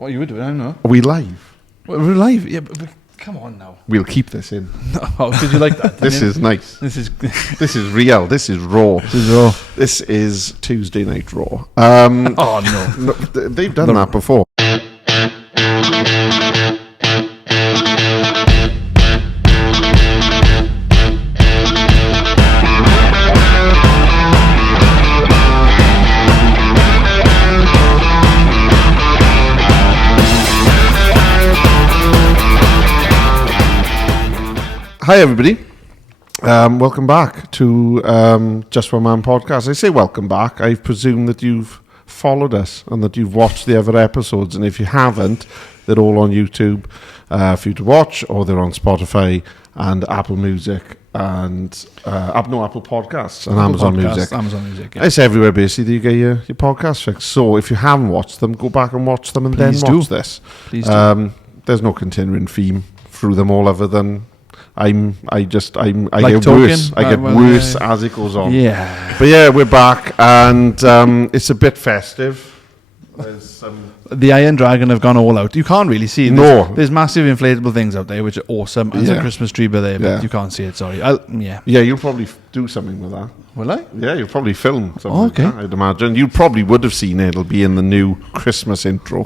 What are you doing? I don't know. Are we live? We're live. Yeah, but come on now. We'll keep this in. Oh, did you like that? This is nice. This is real. This is raw. This is raw. This is Tuesday Night Raw. Oh no. They've done that before. Hi everybody, welcome back to Just One Man Podcast. I say welcome back. I presume that you've followed us and that you've watched the other episodes, and if you haven't, they're all on YouTube for you to watch, or they're on Spotify and Apple Music and Apple Podcasts and Amazon Music. Amazon Music. Yeah. It's everywhere basically you get your podcast fix. So if you haven't watched them, go back and watch them, and Please then watch do. this. Please do. There's no continuing theme through them all, other than I get talking? worse. I get worse as it goes on. Yeah. But yeah, we're back, and it's a bit festive. There's The Iron Dragon have gone all out. You can't really see it. No. There's massive inflatable things out there which are awesome. And there's a Christmas tree by there, but Yeah. you can't see it. Sorry. Yeah. you'll probably do something with that. Will I? Yeah, you'll probably film something. Okay. Like that, I'd imagine. You probably would have seen it. It'll be in the new Christmas intro.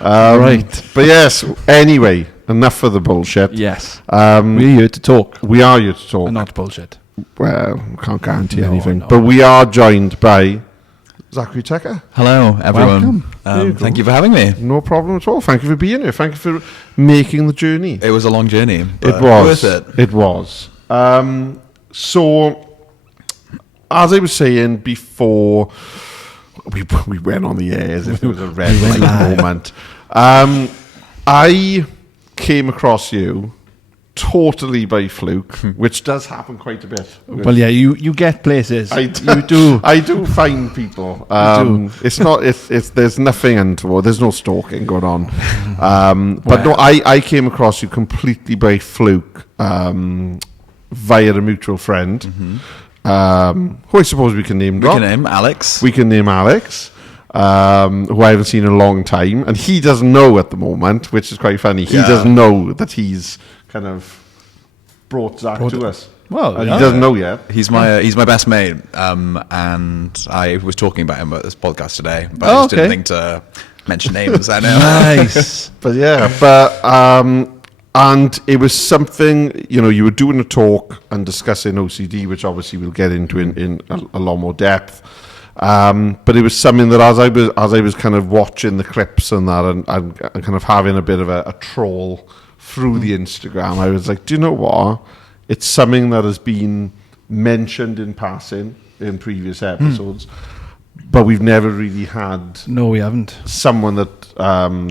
Right. But yes, anyway, enough of the bullshit. Yes. We're We're here to talk. We are here to talk. And not bullshit. Well, can't guarantee No, anything. no. But we are joined by Zachary. Hello, everyone. Welcome. Thank you for having me. No problem at all. Thank you for being here. Thank you for making the journey. It was a long journey. It But was. worth it. It was. So, as I was saying before, we went on the air as if it was a red light moment. I came across you totally by fluke, which does happen quite a bit. Well, yeah, you get places. You do. I do find people. It's not. It's. There's nothing untoward. There's no stalking going on. But no, I came across you completely by fluke via a mutual friend, who I suppose we can name. We can name Alex. We can name Alex. Who I haven't seen in a long time, and he doesn't know at the moment, which is quite funny. He doesn't know that he's kind of brought Zack to us. Well, He doesn't know yet. He's my best mate, and I was talking about him at this podcast today, but I just didn't think to mention names. I know. Nice. But and it was something, you were doing a talk and discussing OCD, which obviously we'll get into in a lot more depth. But it was something that as I was kind of watching the clips and that, and kind of having a bit of a troll through the Instagram, I was like, do you know what? It's something that has been mentioned in passing in previous episodes, but we've never really had No, we haven't. someone that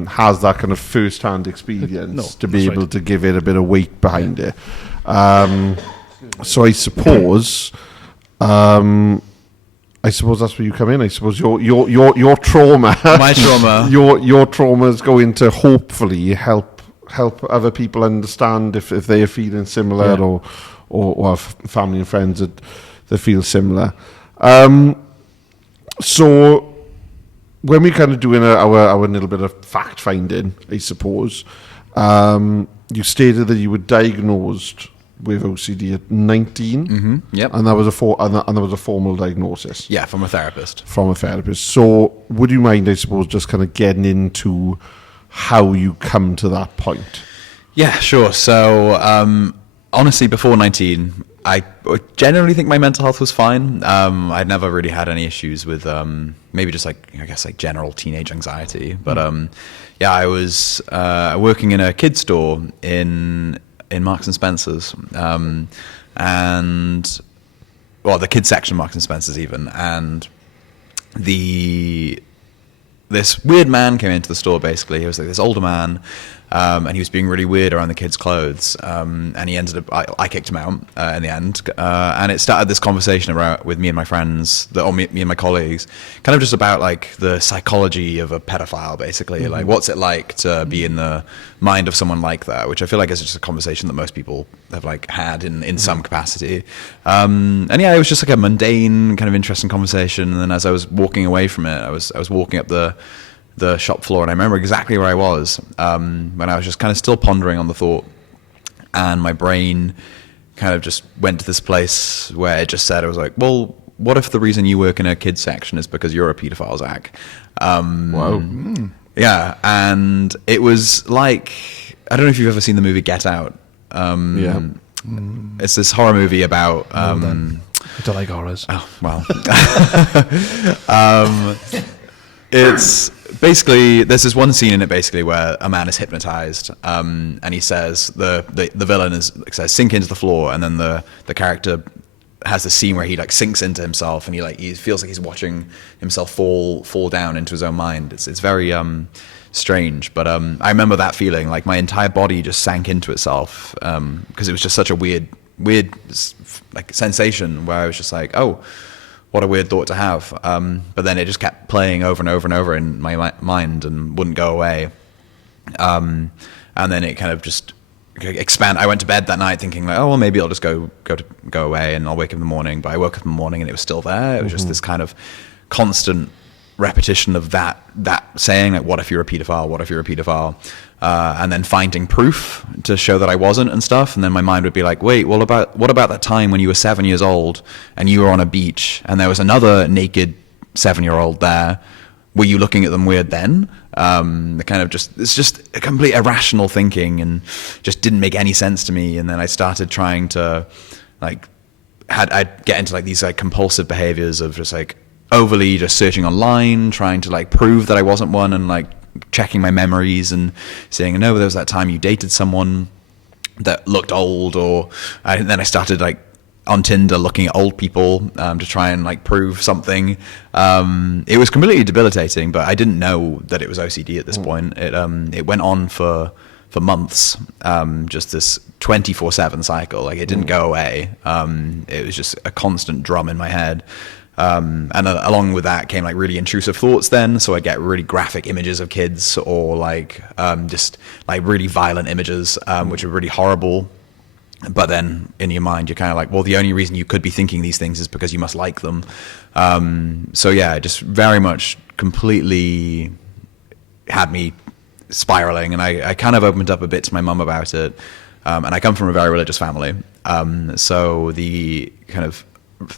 has that kind of first-hand experience to be able to give it a bit of weight behind it. So I suppose that's where you come in. I suppose your trauma, My trauma. your trauma is going to hopefully help other people understand if they are feeling similar, or have family and friends that feel similar. So when we kind of doing our little bit of fact finding, I suppose, you stated that you were diagnosed with OCD at 19. Yep. And that was a formal diagnosis. Yeah, from a therapist. From a therapist. So would you mind, I suppose, just kind of getting into how you come to that point? Yeah, sure. So, honestly, before 19, I generally think my mental health was fine. I'd never really had any issues with maybe just general teenage anxiety. But I was working in a kids store in Marks and Spencer's, and the kids section of Marks and Spencer's even, and this weird man came into the store. Basically, he was like this older man, and he was being really weird around the kids' clothes, and he ended up, I kicked him out in the end, and it started this conversation with me and my friends, me and my colleagues, kind of just about like the psychology of a pedophile, basically, like what's it like to be in the mind of someone like that, which I feel like is just a conversation that most people have like had in some capacity, and yeah, it was just like a mundane kind of interesting conversation. And then as I was walking away from it, I was walking up the the shop floor, and I remember exactly where I was when I was just kind of still pondering on the thought, and my brain kind of just went to this place where it just said, I was like, well, what if the reason you work in a kids section is because you're a pedophile, Zach? Wow. Yeah, and it was like, I don't know if you've ever seen the movie Get Out. Yeah. It's this horror movie about... I don't like horrors. Oh, well. It's basically, there's this one scene in it basically where a man is hypnotized, and he says, the villain says, sink into the floor, and then the character has the scene where he like sinks into himself, and he feels like he's watching himself fall down into his own mind. It's very strange, but I remember that feeling, like my entire body just sank into itself, because it was just such a weird like sensation where I was just like, oh, what a weird thought to have. But then it just kept playing over and over and over in my mind and wouldn't go away. And then it kind of just expand. I went to bed that night thinking like, oh, well, maybe I'll just go away and I'll wake up in the morning. But I woke up in the morning and it was still there. It was just this kind of constant repetition of that saying, like, what if you're a pedophile? What if you're a pedophile? And then finding proof to show that I wasn't and stuff. And then my mind would be like, wait, what about that time when you were 7 years old and you were on a beach and there was another naked 7-year-old there? Were you looking at them weird then? It's just a complete irrational thinking and just didn't make any sense to me. And then I started trying to I'd get into like these like compulsive behaviors of just like overly just searching online, trying to like prove that I wasn't one, and like checking my memories and saying, no, there was that time you dated someone that looked old, then I started like on Tinder looking at old people to try and like prove something. It was completely debilitating, but I didn't know that it was OCD at this point. It went on for months, just this 24/7 cycle. Like it didn't go away. It was just a constant drum in my head. And along with that came like really intrusive thoughts then. So I'd get really graphic images of kids, or like just like really violent images, which are really horrible. But then in your mind, you're kind of like, well, the only reason you could be thinking these things is because you must like them. So yeah, just very much completely had me spiraling. And I kind of opened up a bit to my mum about it. And I come from a very religious family. So the kind of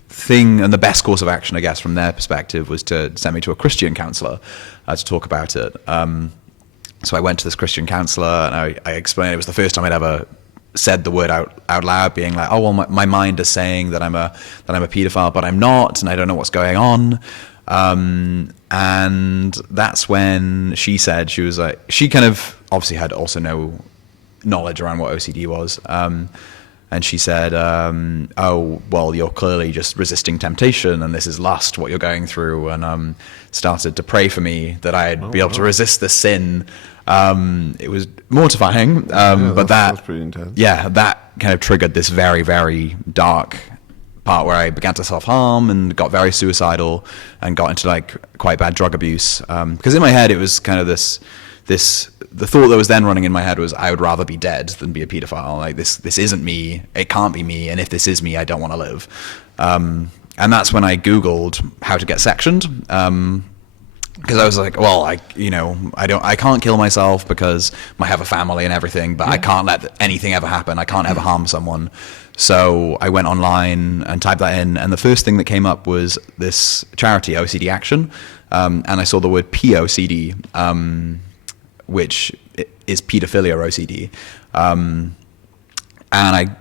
thing and the best course of action, I guess, from their perspective was to send me to a Christian counselor to talk about it. So I went to this Christian counselor and I explained it was the first time I'd ever said the word out loud, being like, oh, well, my mind is saying that I'm a pedophile, but I'm not, and I don't know what's going on. And that's when she said, she was like, she kind of obviously had also no knowledge around what OCD was. And she said, oh, well, you're clearly just resisting temptation, and this is lust, what you're going through, and started to pray for me that I'd be able to resist this sin. It was mortifying, but that's pretty intense. Yeah, that kind of triggered this very, very dark part where I began to self-harm and got very suicidal and got into like quite bad drug abuse. Because in my head, it was kind of the thought that was then running in my head was, I would rather be dead than be a pedophile. Like this isn't me. It can't be me. And if this is me, I don't want to live. And that's when I Googled how to get sectioned. Because I was like, well, I can't kill myself because I have a family and everything, but I can't let anything ever happen. I can't ever harm someone. So I went online and typed that in, and the first thing that came up was this charity, OCD Action, and I saw the word POCD, which is pedophilia OCD. And I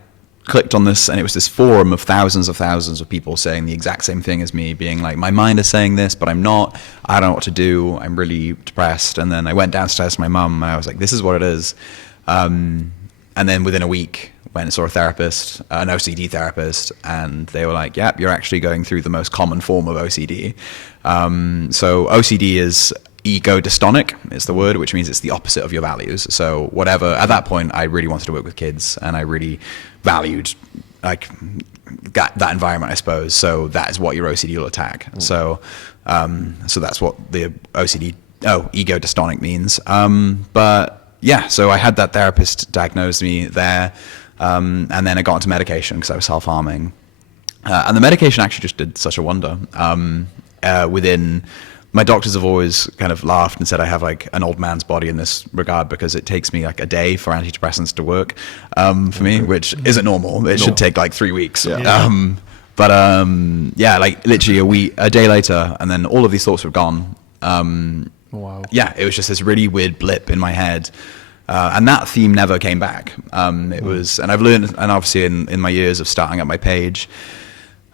clicked on this, and it was this forum of thousands of people saying the exact same thing as me, being like, my mind is saying this, but I'm not. I don't know what to do. I'm really depressed. And then I went downstairs to my mum, and I was like, this is what it is. And then within a week, went and saw a therapist, an OCD therapist, and they were like, yep, you're actually going through the most common form of OCD. So OCD is ego dystonic is the word, which means it's the opposite of your values. So whatever, at that point, I really wanted to work with kids, and I really valued like that environment, I suppose. So that is what your OCD will attack. So that's what the ego dystonic means. But yeah, so I had that therapist diagnose me there, and then I got into medication because I was self-harming. And the medication actually just did such a wonder. Within my doctors have always kind of laughed and said I have like an old man's body in this regard because it takes me like a day for antidepressants to work for me, which isn't normal. It should take like 3 weeks. Yeah. But like literally a day later, and then all of these thoughts were gone. Wow. Yeah, it was just this really weird blip in my head. And that theme never came back. It was, and I've learned, and obviously in my years of starting up my page,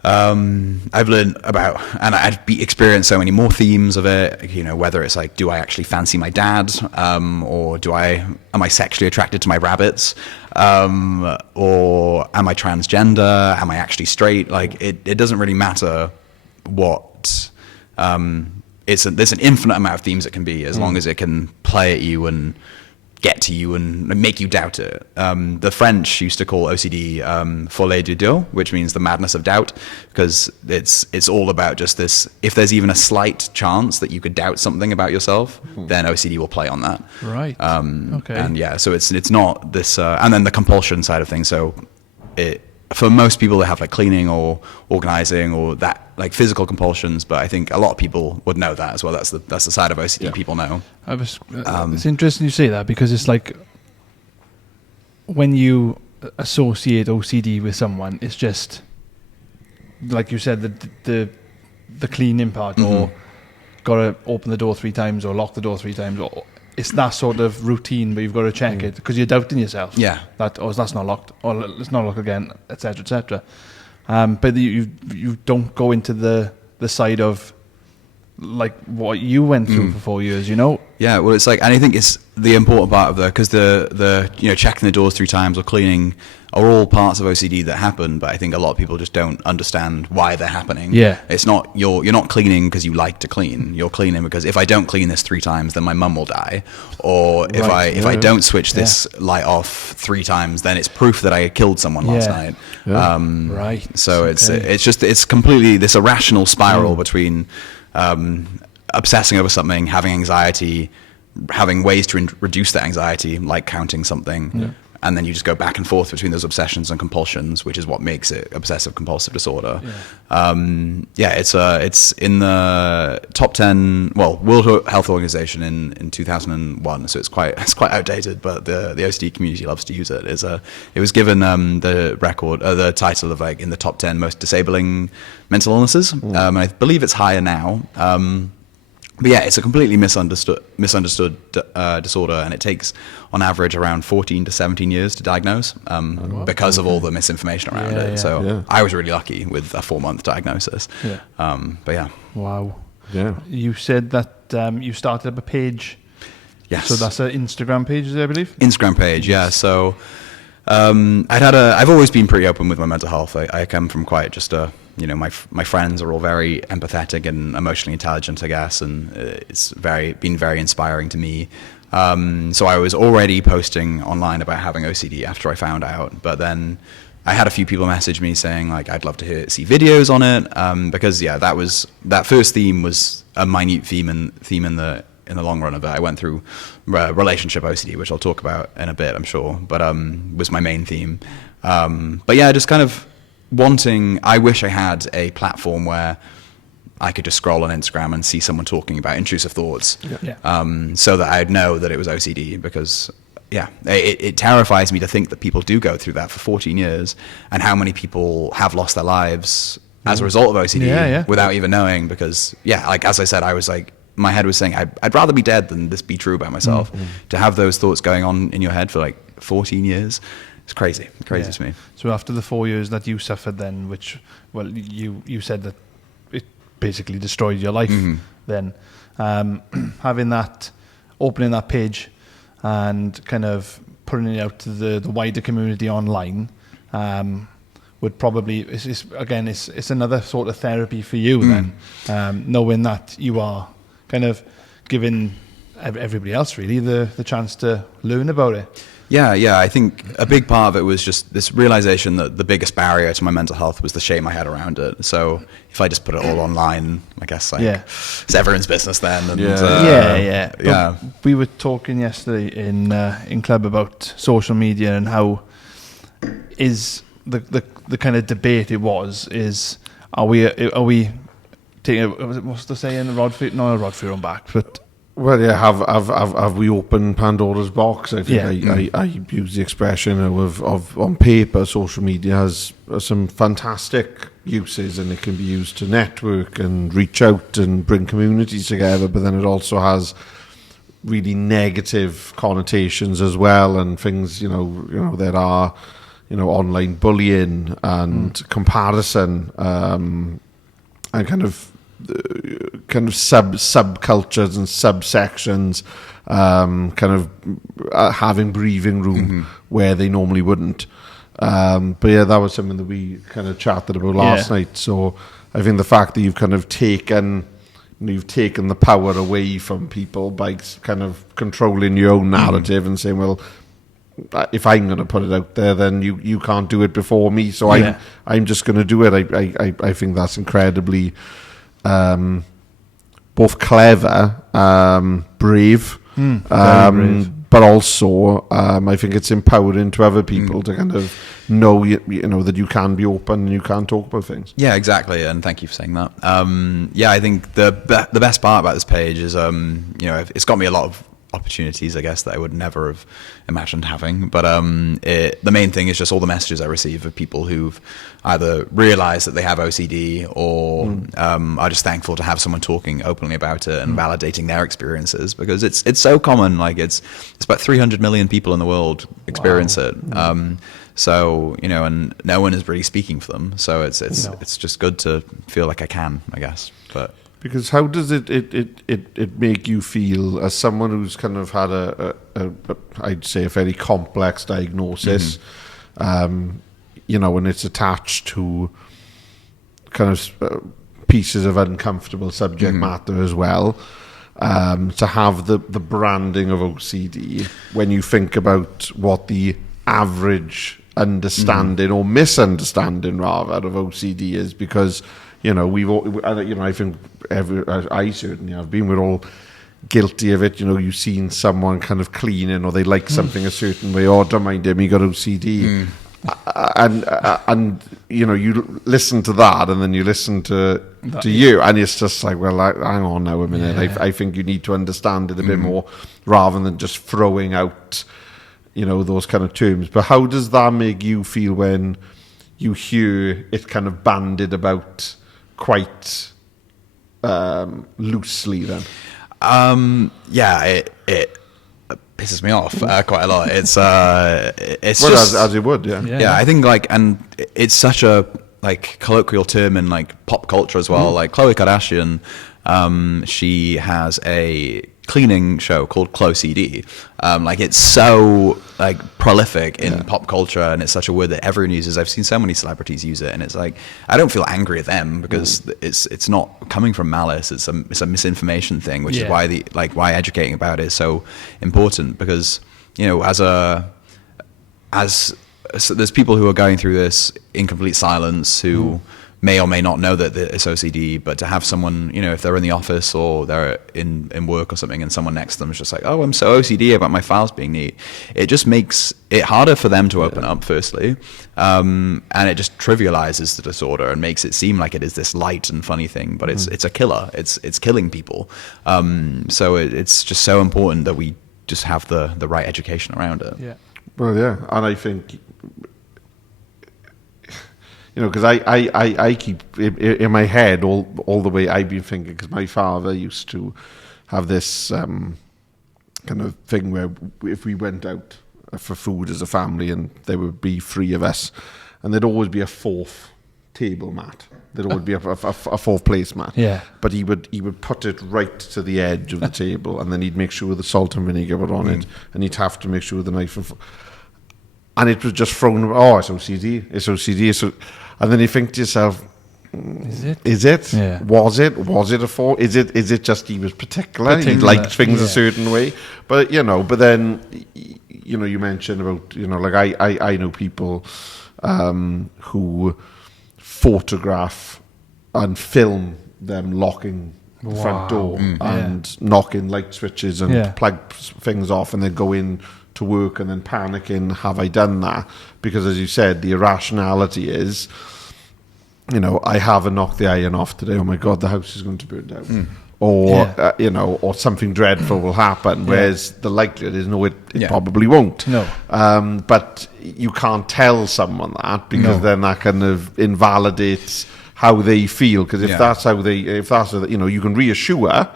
I've learned about, and I've experienced so many more themes of it, you know, whether it's like, do I actually fancy my dad? Or am I sexually attracted to my rabbits? Or am I transgender? Am I actually straight? Like, it doesn't really matter what, there's an infinite amount of themes it can be, as long as it can play at you and get to you and make you doubt it. The French used to call OCD folie du doute, which means the madness of doubt, because it's all about just this. If there's even a slight chance that you could doubt something about yourself, then OCD will play on that. Right. Okay. And yeah, so it's not this. And then the compulsion side of things. So for most people that have like cleaning or organizing or that like physical compulsions, but I think a lot of people would know that as well. That's the side of OCD people know. It's interesting you say that, because it's like when you associate OCD with someone, it's just like you said, the cleaning part, or got to open the door 3 times or lock the door 3 times, or it's that sort of routine, but you've got to check it because you're doubting yourself. Yeah. That's not locked, or it's not locked again, etc., etc. But you don't go into the side of like what you went through for 4 years, you know? Yeah, well, it's like, and I think it's the important part of because the you know, checking the doors 3 times or cleaning are all parts of OCD that happen, but I think a lot of people just don't understand why they're happening. Yeah. It's not, you're not cleaning because you like to clean. You're cleaning because if I don't clean this 3 times, then my mum will die. Or if I don't switch this light off 3 times, then it's proof that I killed someone last night. Yeah. Right. So it's completely this irrational spiral between obsessing over something, having anxiety, having ways to reduce that anxiety, like counting something, and then you just go back and forth between those obsessions and compulsions, which is what makes it obsessive compulsive disorder. It's in the top 10, World Health Organization in 2001, so it's quite outdated, but the OCD community loves to use it. It was given the title of like in the top 10 most disabling mental illnesses. I believe it's higher now. But yeah, it's a completely misunderstood disorder, and it takes, on average, around 14 to 17 years to diagnose because of all the misinformation around it. Yeah. So I was really lucky with a 4-month diagnosis. Yeah. But yeah. Wow. Yeah. You said that you started up a page. Yes. So that's an Instagram page, I believe? Instagram page, yeah. So I've always been pretty open with my mental health. I come from quite just my friends are all very empathetic and emotionally intelligent, I guess, and it's been very inspiring to me. So I was already posting online about having OCD after I found out, but then I had a few people message me saying like I'd love to see videos on it, because that first theme was a minute theme in the long run of it. I went through relationship OCD, which I'll talk about in a bit, I'm sure, but was my main theme. But yeah, just kind of I wish I had a platform where I could just scroll on Instagram and see someone talking about intrusive thoughts, so that I'd know that it was OCD, because it terrifies me to think that people do go through that for 14 years, and how many people have lost their lives as a result of OCD without even knowing, because like as I said, I was like, my head was saying I'd rather be dead than this be true about myself. To have those thoughts going on in your head for like 14 years, it's crazy to me. So after the 4 years that you suffered then, which, well, you said that it basically destroyed your life then, having that, opening that page and kind of putting it out to the wider community online, would probably, it's another sort of therapy for you then, knowing that you are kind of giving everybody else really the chance to learn about it. Yeah, I think a big part of it was just this realization that the biggest barrier to my mental health was the shame I had around it. So if I just put it all online, I guess it's everyone's business then. And, we were talking yesterday in club about social media and how is the kind of debate it was is are we what's the saying? Rod for your own back, but. Well, yeah, have we opened Pandora's box? I think I use the expression of on paper, social media has some fantastic uses, and it can be used to network and reach out and bring communities together, but then it also has really negative connotations as well, and things, there are, online bullying and comparison, and kind of subcultures and subsections, having breathing room where they normally wouldn't. But yeah, that was something that we kind of chatted about last night. So I think the fact that you've kind of taken the power away from people by kind of controlling your own narrative and saying, well, if I'm going to put it out there, then you can't do it before me. So I'm just going to do it. I think that's incredibly both clever, brave, but also I think it's empowering to other people to kind of know that you can be open and you can talk about things. Yeah, exactly, and thank you for saying that. I think the best part about this page is it's got me a lot of opportunities, I guess, that I would never have imagined having. But the main thing is just all the messages I receive of people who've either realized that they have OCD or are just thankful to have someone talking openly about it and validating their experiences, because it's so common. Like it's about 300 million people in the world experience it. So, and no one is really speaking for them. So it's just good to feel like I can, I guess. But because how does it make you feel as someone who's kind of had I'd say a very complex diagnosis, and it's attached to kind of pieces of uncomfortable subject matter as well, to have the branding of OCD when you think about what the average understanding or misunderstanding rather of OCD is, because I think I certainly have been. We're all guilty of it. You've seen someone kind of cleaning, or they like something a certain way. Oh, don't mind him, he got OCD. And you listen to that, and then you listen to you, and it's just like, well, hang on now a minute. Yeah. I think you need to understand it a bit more, rather than just throwing out, those kind of terms. But how does that make you feel when you hear it kind of bandied about quite loosely then? It pisses me off quite a lot. It's well, just as it would, yeah. I think and it's such a colloquial term in pop culture as well. Like Khloe Kardashian, she has a cleaning show called CloCD. It's so prolific in pop culture, and it's such a word that everyone uses. I've seen so many celebrities use it, and it's I don't feel angry at them, because it's not coming from malice. It's a misinformation thing, which is why why educating about it is so important, because so there's people who are going through this in complete silence who may or may not know that it's OCD, but to have someone, if they're in the office or they're in work or something, and someone next to them is just like, oh, I'm so OCD about my files being neat, it just makes it harder for them to open up, firstly, and it just trivializes the disorder and makes it seem like it is this light and funny thing, but it's a killer. It's killing people. So it's just so important that we just have the right education around it. Yeah. Well, yeah, and I think, because I keep in my head all the way I've been thinking, because my father used to have this kind of thing where if we went out for food as a family, and there would be three of us, and there'd always be a fourth table mat. There'd always be a fourth place mat. Yeah. But he would put it right to the edge of the table, and then he'd make sure the salt and vinegar were on it, and he'd have to make sure the knife and it was just thrown. Oh, it's OCD. It's OCD. And then you think to yourself, Is it? Yeah. Was it a fault? Is it just he was particular? He liked things a certain way. But but then you mentioned about I know people who photograph and film them locking the front door and knocking light switches and plug things off, and then go in to work and then panicking, have I done that? Because as you said, the irrationality is you know, I haven't knocked the iron off today. Oh my God, the house is going to burn down. Or, you know, or something dreadful will happen. Whereas the likelihood is, no, it probably won't. No. But you can't tell someone that, because then that kind of invalidates how they feel. Because if that's how you know, you can reassure,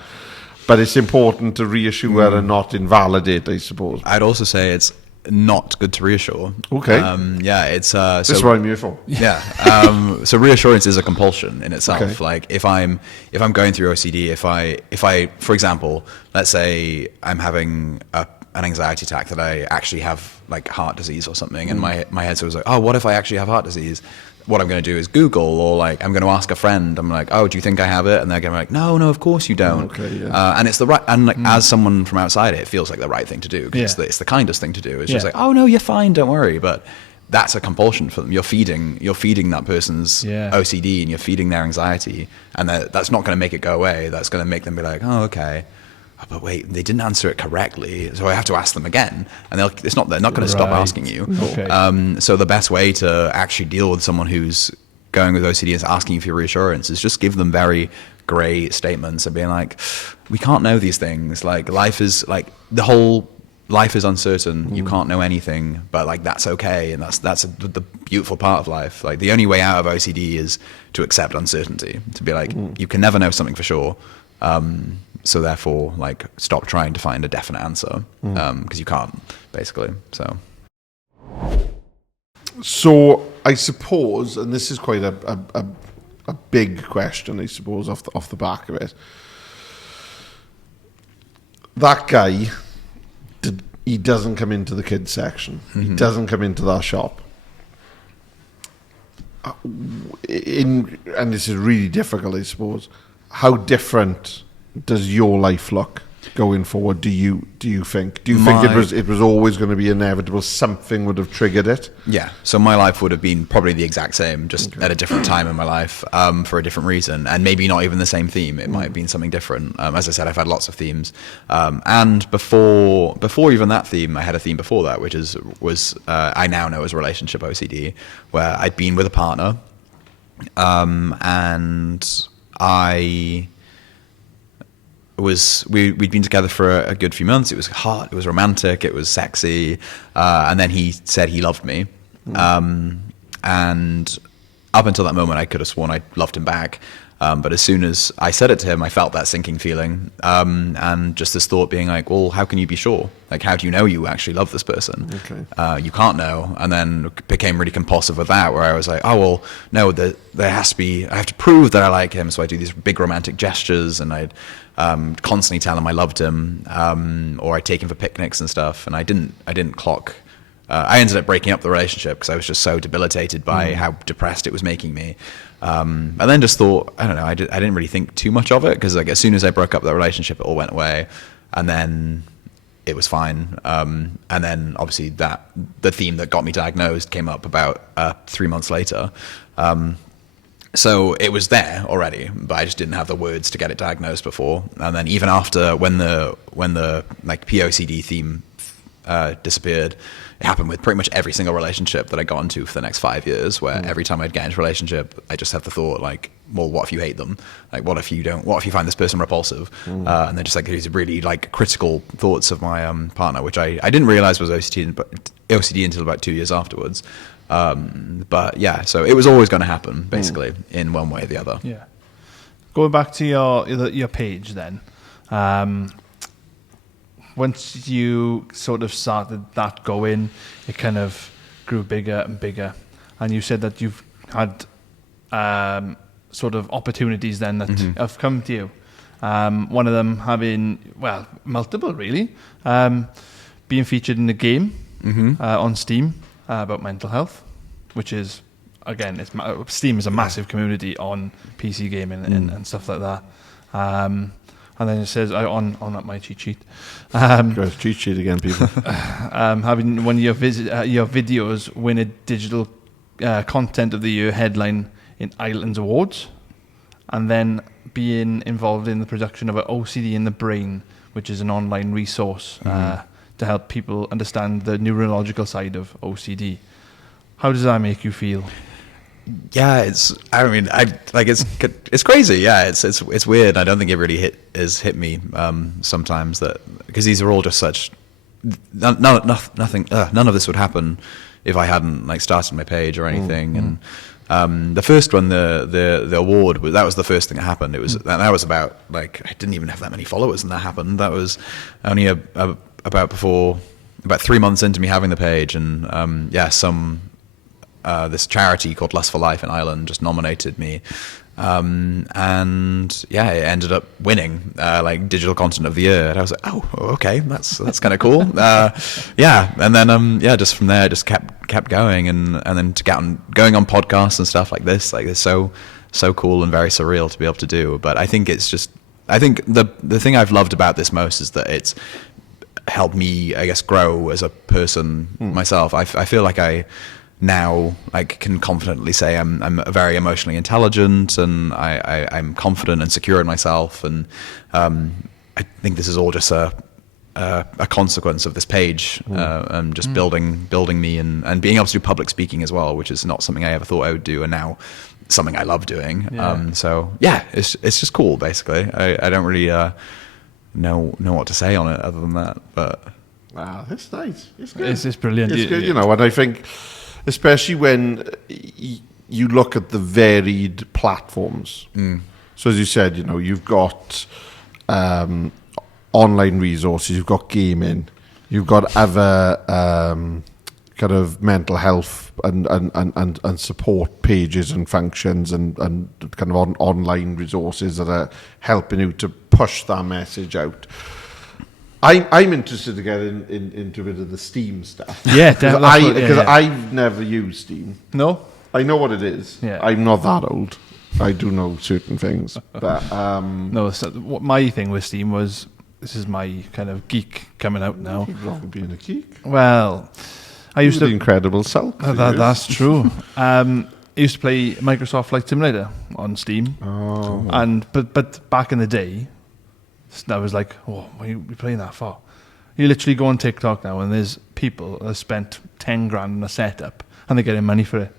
but it's important to reassure and not invalidate, I suppose. I'd also say it's not good to reassure. Okay. It's this is what I'm here for. Yeah. So reassurance is a compulsion in itself. Okay. Like if I'm going through OCD, if I for example, let's say I'm having an anxiety attack that I actually have like heart disease or something, and my head's always like, oh, what if I actually have heart disease? What I'm going to do is Google, or like I'm going to ask a friend. I'm like, oh, do you think I have it? And they're going to be like, no, of course you don't. Okay, yeah. And it's the right, and like as someone from outside, it feels like the right thing to do, because it's the kindest thing to do. It's just like, oh no, you're fine, don't worry. But that's a compulsion for them. You're feeding that person's OCD, and you're feeding their anxiety, and that's not going to make it go away. That's going to make them be like, oh, okay. Oh, but wait, they didn't answer it correctly, so I have to ask them again. And they're not going to stop asking you. Okay. So the best way to actually deal with someone who's going with OCD is asking you for reassurance, is just give them very grey statements and being like, we can't know these things. Like life is uncertain. You can't know anything, but like that's okay, and that's the beautiful part of life. Like the only way out of OCD is to accept uncertainty. To be like, you can never know something for sure. So therefore, like, stop trying to find a definite answer, because you can't, basically. So I suppose, and this is quite a big question, I suppose, off the back of it. That guy, he doesn't come into the kids section. He doesn't come into that shop. And this is really difficult, I suppose. How different does your life look going forward? Do you think it was always going to be inevitable? Something would have triggered it. Yeah. So my life would have been probably the exact same, just at a different time in my life, for a different reason, and maybe not even the same theme. It might have been something different. As I said, I've had lots of themes, and before even that theme, I had a theme before that, which was I now know as relationship OCD, where I'd been with a partner, and we'd been together for a good few months. It was hot, it was romantic, it was sexy, and then he said he loved me, and up until that moment I could have sworn I loved him back, but as soon as I said it to him, I felt that sinking feeling, and just this thought being like, well, how can you be sure? Like, how do you know you actually love this person? You can't know. And then became really compulsive with that, where I was like, oh, well, no, there has to be, I have to prove that I like him, so I do these big romantic gestures, and I'd constantly tell him I loved him, or I'd take him for picnics and stuff, and I didn't clock. I ended up breaking up the relationship because I was just so debilitated by how depressed it was making me. And then just thought, I don't know, I didn't really think too much of it, because like as soon as I broke up the relationship, it all went away, and then it was fine. And then obviously the theme that got me diagnosed came up about 3 months later. So it was there already, but I just didn't have the words to get it diagnosed before. And then even after, when the like POCD theme disappeared, it happened with pretty much every single relationship that I got into for the next 5 years, where every time I'd get into a relationship, I just have the thought like, well, what if you hate them? Like, what if you find this person repulsive? And then just like these really like critical thoughts of my partner, which I didn't realize was OCD until about 2 years afterwards. But yeah, so it was always going to happen, basically, in one way or the other. Yeah. Going back to your page then, once you sort of started that going, it kind of grew bigger and bigger, and you said that you've had sort of opportunities then that have come to you. One of them having, well, multiple really, being featured in a game on Steam about mental health, which is, again, Steam is a massive community on PC gaming and stuff like that. And then it says on my cheat sheet, cheat sheet again, people. Having one of your videos win a digital content of the year headline in Islands Awards, and then being involved in the production of an OCD in the Brain, which is an online resource to help people understand the neurological side of OCD. How does that make you feel? Yeah, it's crazy. Yeah, it's weird. I don't think it really hit me sometimes, that because these are all just such nothing. None of this would happen if I hadn't like started my page or anything. And the first one, the award, that was the first thing that happened. It was that was about like I didn't even have that many followers, and that happened. That was only about 3 months into me having the page, and this charity called Lust for Life in Ireland just nominated me, and it ended up winning like Digital Content of the Year. And I was like, oh, okay, that's kind of cool. And then just from there, just kept going, and then going on podcasts and stuff like this. Like it's so cool and very surreal to be able to do. But I think the thing I've loved about this most is that it's helped me, I guess, grow as a person myself. I feel like I now can confidently say I'm very emotionally intelligent, and I'm confident and secure in myself, and I think this is all just a consequence of this page, and just building me and being able to do public speaking as well, which is not something I ever thought I would do, and now something I love doing. It's just cool. Basically, I don't really know what to say on it other than that, but wow, that's nice. It's good. It's brilliant. It's good, and I think, especially when you look at the varied platforms. So as you said, you've got online resources, you've got gaming, you've got other kind of mental health and support pages and functions and kind of online resources that are helping you to push that message out. I'm interested to get into a bit of the Steam stuff. Yeah, because I've never used Steam. No? I know what it is. Yeah. I'm not that old. I do know certain things. But no, so what my thing with Steam was, this is my kind of geek coming out now. Nothing wrong with being a geek. Well, I used to... The Incredible Self. That's true. I used to play Microsoft Flight Simulator on Steam. Oh. But back in the day, I was like, oh, what are you playing that for? You literally go on TikTok now, and there's people that have spent 10 grand on a setup, and they're getting money for it.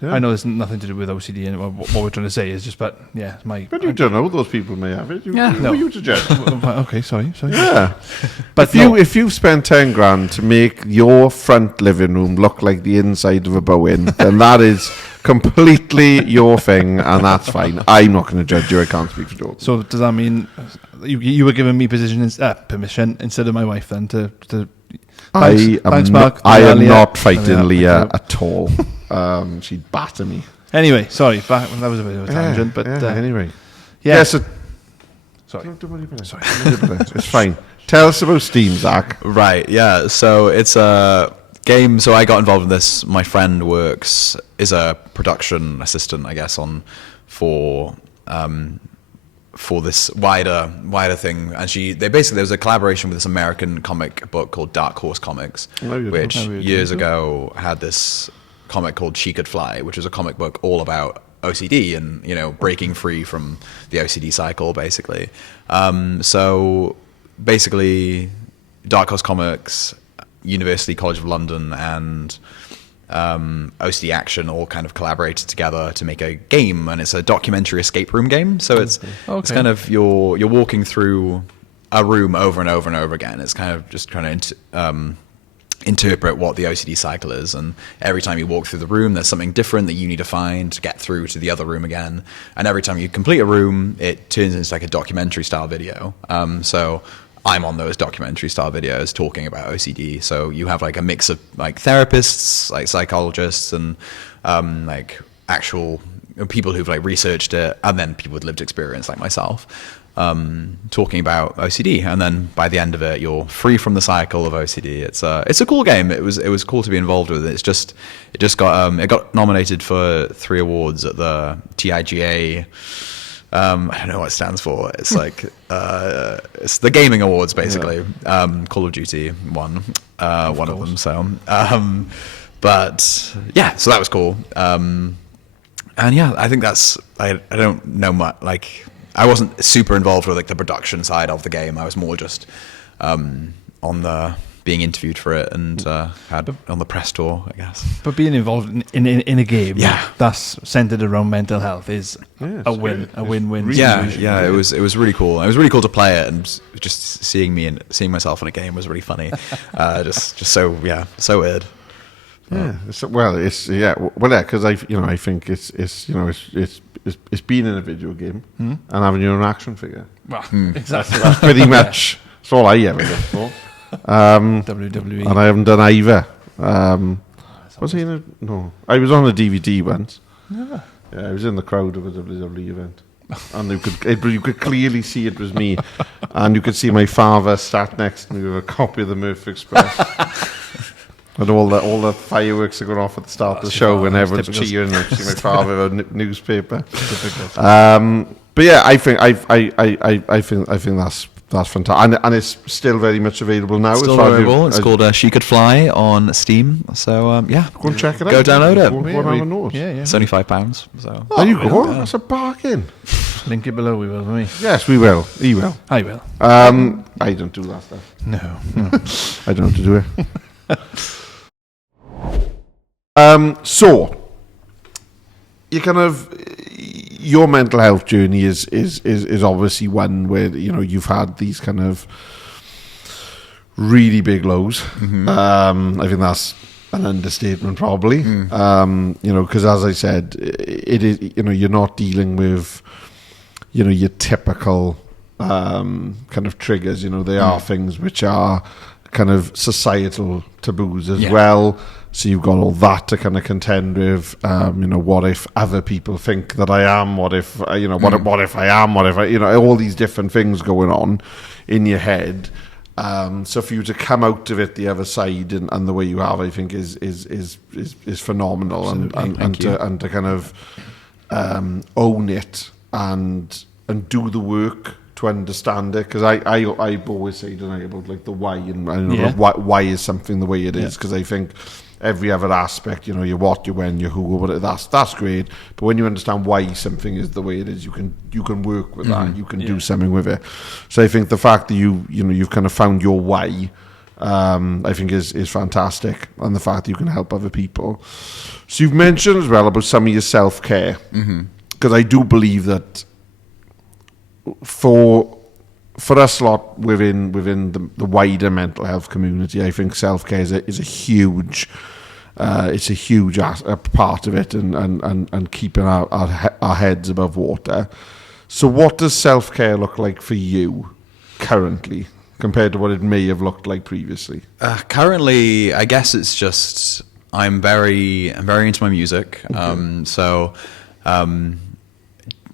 Yeah. I know there's nothing to do with OCD, and what we're trying to say is just, but you don't know, those people may have it. Who are you to judge? Okay, sorry. Yeah. But if you've spent 10 grand to make your front living room look like the inside of a Boeing, then that is completely your thing, and that's fine. I'm not going to judge you. I can't speak for Jordan. So does that mean you were giving me permission instead of my wife then to thanks, Mark. I am not fighting Leah at all. She'd batter me. Anyway, sorry, that was a bit of a tangent, but anyway. Yeah. So, sorry. Sorry. It's fine. Tell us about Steam, Zach. Right, yeah. So it's a game. So I got involved in this. My friend is a production assistant, I guess, for this wider thing, and there was a collaboration with this American comic book called Dark Horse Comics, which years ago had this comic called She Could Fly, which was a comic book all about OCD and breaking free from the OCD cycle, basically. So basically, Dark Horse Comics, University College of London, and OCD Action all kind of collaborated together to make a game, and it's a documentary escape room game. So it's kind of you're walking through a room over and over and over again. It's kind of just trying to interpret what the OCD cycle is, and every time you walk through the room, there's something different that you need to find to get through to the other room again. And every time you complete a room, it turns into like a documentary style video. So I'm on those documentary style videos talking about OCD. So you have like a mix of like therapists, like psychologists, and like actual people who've like researched it, and then people with lived experience like myself, talking about OCD. And then by the end of it, you're free from the cycle of OCD. It's a cool game. It was cool to be involved with. It got nominated for 3 awards at the TIGA. I don't know what it stands for. It's like it's the gaming awards, basically. Yeah. Call of Duty won one of them. So, but yeah, so that was cool. And yeah, I think I don't know much. Like, I wasn't super involved with like the production side of the game. I was more just on the being interviewed for it and had on the press tour, I guess. But being involved in a game that's centered around mental health is a win-win. Really Yeah, it was really cool. It was really cool to play it, and just seeing myself in a game was really funny. Just so weird. Yeah, because I think it's being in a video game and having your own action figure. Well, exactly. That's pretty much that's all I ever did for. WWE. And I haven't done either. Was he in a... No. I was on a DVD once. Yeah, I was in the crowd of a WWE event. And you could clearly see it was me. And you could see my father sat next to me with a copy of the Murph Express. And all the fireworks are going off at the start of the show when everyone's cheering. And see my father with a newspaper. But yeah, I think that's fantastic, and it's still very much available now. Still available. It's called She Could Fly on Steam. So go and check it out. Go download it. It's only £5. So there you go. That's a bargain. Link it below. We will, won't we? Yes, we will. He will. I will. I don't do that stuff. No. I don't have to do it. So you kind of your mental health journey is obviously one where you've had these kind of really big lows. I think that's an understatement, probably. Because as I said, it is you're not dealing with your typical kind of triggers. They are things which are kind of societal taboos as well. So you've got all that to kind of contend with. What if other people think that I am? What if what if I am? What if I? All these different things going on in your head. So for you to come out of it the other side and the way you have, I think is phenomenal. And to kind of own it and do the work to understand it, because I always say, don't I, about like the why and why is something the way it is, because I think every other aspect, your what, your when, your who, that's great, but when you understand why something is the way it is, you can work with that, you can do something with it. So I think the fact that you've kind of found your why, I think is fantastic, and the fact that you can help other people. So you've mentioned as well about some of your self-care, because I do believe that for us lot within the wider mental health community, I think self-care is a huge it's a huge part of it, and keeping our heads above water. So what does self-care look like for you currently compared to what it may have looked like previously? Currently, I guess it's just I'm very into my music.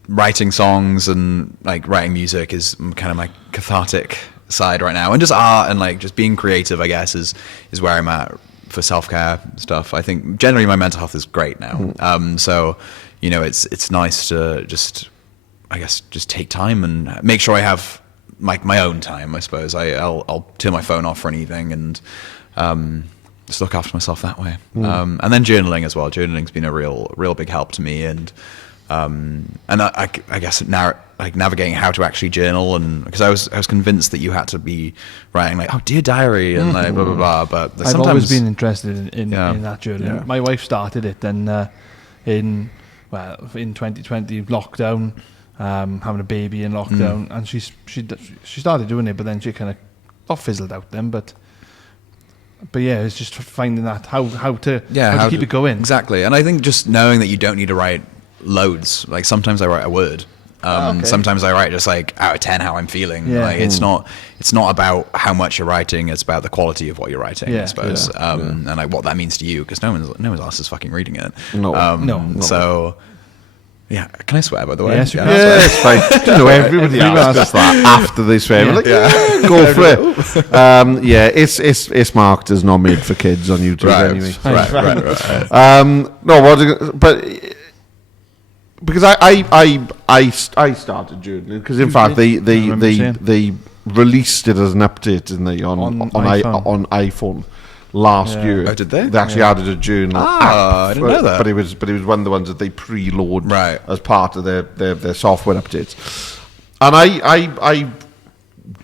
Writing songs and like writing music is kind of my cathartic side right now, and just art and like just being creative, I guess, is where I'm at for self-care stuff. I think generally my mental health is great now. So it's nice to just take time and make sure I have my own time. I suppose I'll turn my phone off for an evening and just look after myself that way. And then journaling as well. Journaling's been a real big help to me, and I guess now, like navigating how to actually journal, and because I was convinced that you had to be writing like, oh, dear diary, and like blah blah blah. But I've always been interested in that journal. Yeah. My wife started it, and in 2020 lockdown, having a baby in lockdown, and she started doing it, but then she kind of not fizzled out then, but yeah, it's just finding that how to keep it going. Exactly, and I think just knowing that you don't need to write loads. Like sometimes I write a word. Sometimes I write just like out of 10 how I'm feeling. Like it's not about how much you're writing. It's about the quality of what you're writing, I suppose. And like what that means to you, because no one else is fucking reading it. No. So yeah, can I swear, by the way? Yes, it's fine. Everybody asks that after they swear. Go for it. It's marked as not made for kids on YouTube anyway. Right. But because I started journaling, because in fact they released it as an update, didn't they, on iPhone last year. Oh, did they? They actually added a journal app. I didn't know that. But it was one of the ones that they preload as part of their software updates. And I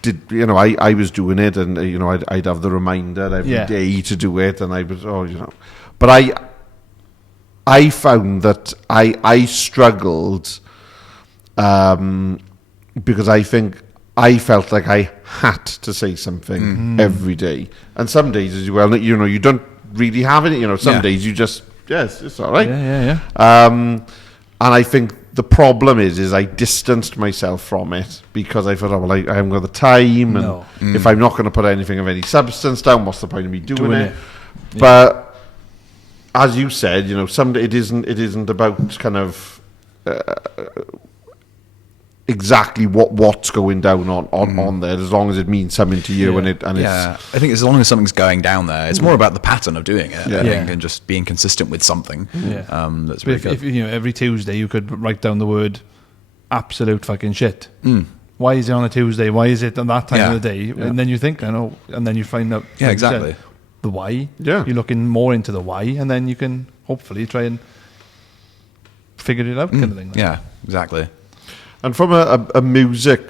I was doing it, and I'd have the reminder every Yeah. day to do it, and I was but I found that I struggled because I think I felt like I had to say something every day, and some days as well, you don't really have it. Some days you just it's all right. Yeah. And I think the problem is I distanced myself from it because I thought, I haven't got the time, and if I'm not going to put anything of any substance down, what's the point of me doing it? Yeah. But as you said, someday it isn't about kind of exactly what's going down on there, as long as it means something to you. I think as long as something's going down there, it's more about the pattern of doing it, I think, and just being consistent with something. That's really good. If every Tuesday you could write down the word absolute fucking shit. Why is it on a Tuesday? Why is it on that time of the day? And then you think, and then you find out exactly the why. You're looking more into the why, and then you can hopefully try and figure it out, kind of thing. Yeah, exactly. And from a music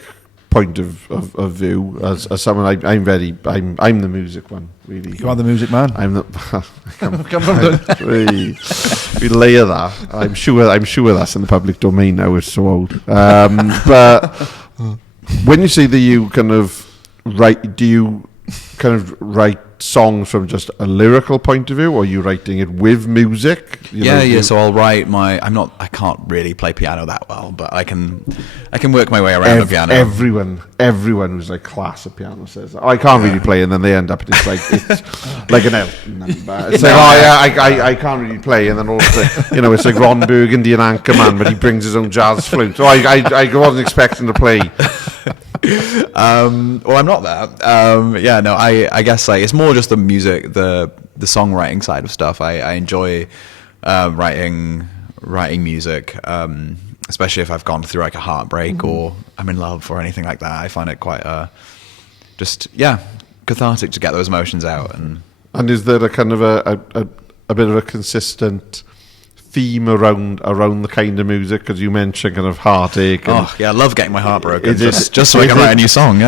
point of view, as someone, I'm the music one, really. You are the music man. I'm the. Come on, we layer that. I'm sure that's in the public domain now. It's so old. But when you say that you kind of write, do you kind of write songs from just a lyrical point of view, or are you writing it with music? So I'll write I can't really play piano that well, but I can work my way around the piano. Everyone who's like class at piano says, I can't really play, and then they end up it's like an Elton number. It's I can't really play, and then all of a sudden, it's like Ron Burgundy and Anchorman, but he brings his own jazz flute. So I wasn't expecting to play. Well, I'm not that. I guess it's more just the music, the songwriting side of stuff. I enjoy writing music, especially if I've gone through like a heartbreak or I'm in love or anything like that. I find it quite cathartic to get those emotions out. And is there a kind of a bit of a consistent theme around the kind of music, because you mentioned kind of heartache? I love getting my heart broken just so I can write a new song.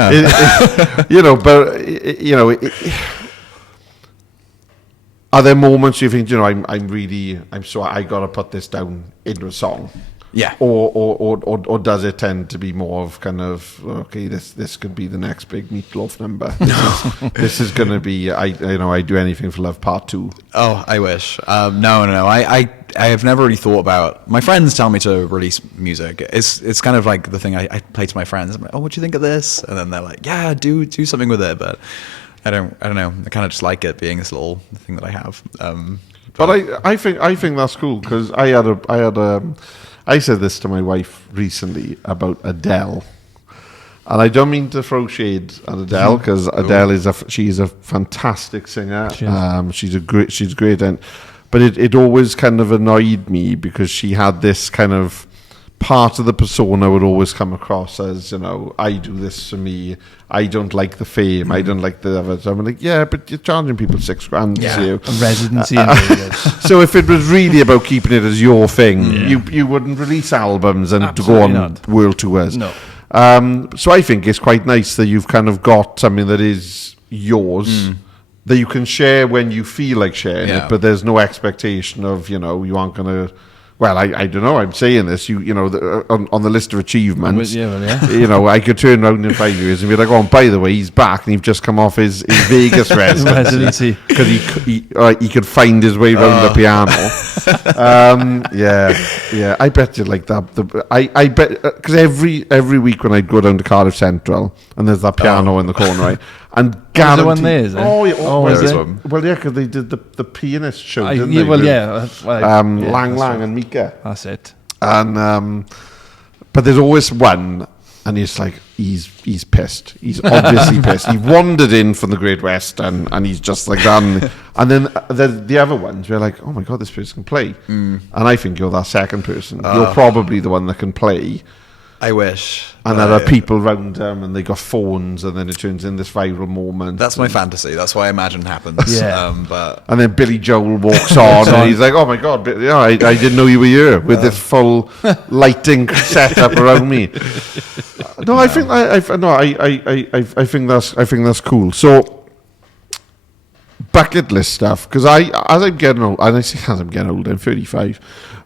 Are there moments you think, I gotta put this down into a song? Yeah. Or does it tend to be more of kind of, okay, this could be the next big Meatloaf number. This is going to be, I Do Anything for Love Part 2. Oh, I wish. No. I have never really thought about. My friends tell me to release music. It's kind of like the thing I play to my friends. I'm like, what do you think of this? And then they're like, yeah, do something with it. But I don't know. I kind of just like it being this little thing that I have. But I think that's cool, because I said this to my wife recently about Adele, and I don't mean to throw shade at Adele, because Adele she's a fantastic singer. She's great, but it always kind of annoyed me, because she had this kind of part of the persona would always come across as, I do this for me. I don't like the fame. I don't like the other. So I'm like, yeah, but you're charging people $6,000 to see you. A residency. So if it was really about keeping it as your thing, you wouldn't release albums and Absolutely go on world tours. No. So I think it's quite nice that you've kind of got something that is yours, that you can share when you feel like sharing it, but there's no expectation of, you aren't going to. Well, I don't know. I'm saying this. On the list of achievements. I could turn around in 5 years and be like, "Oh, and by the way, he's back, and he's just come off his Vegas residency because he could find his way around the piano." I bet you like that. I bet, because every week when I go down to Cardiff Central and there's that piano in the corner, right? And guaranteed. There one there, is there? Is there? Well, yeah, because they did the pianist show, didn't they? Lang and Mika. That's it. And but there's always one, and he's like, he's pissed. He's obviously pissed. He wandered in from the Great West, and he's just like that. And then the other ones, we're like, oh my god, this person can play. And I think you're that second person. You're probably the one that can play. I wish. And there are people around them, and they got phones, and then it turns in this viral moment. That's my fantasy. That's what I imagine happens. Yeah. But and then Billy Joel walks on, and he's like, "Oh my God, I didn't know you were here with this full lighting setup around me." No, I think that's cool. So bucket list stuff, because as I'm getting old, and I say as I'm getting older, I'm 35,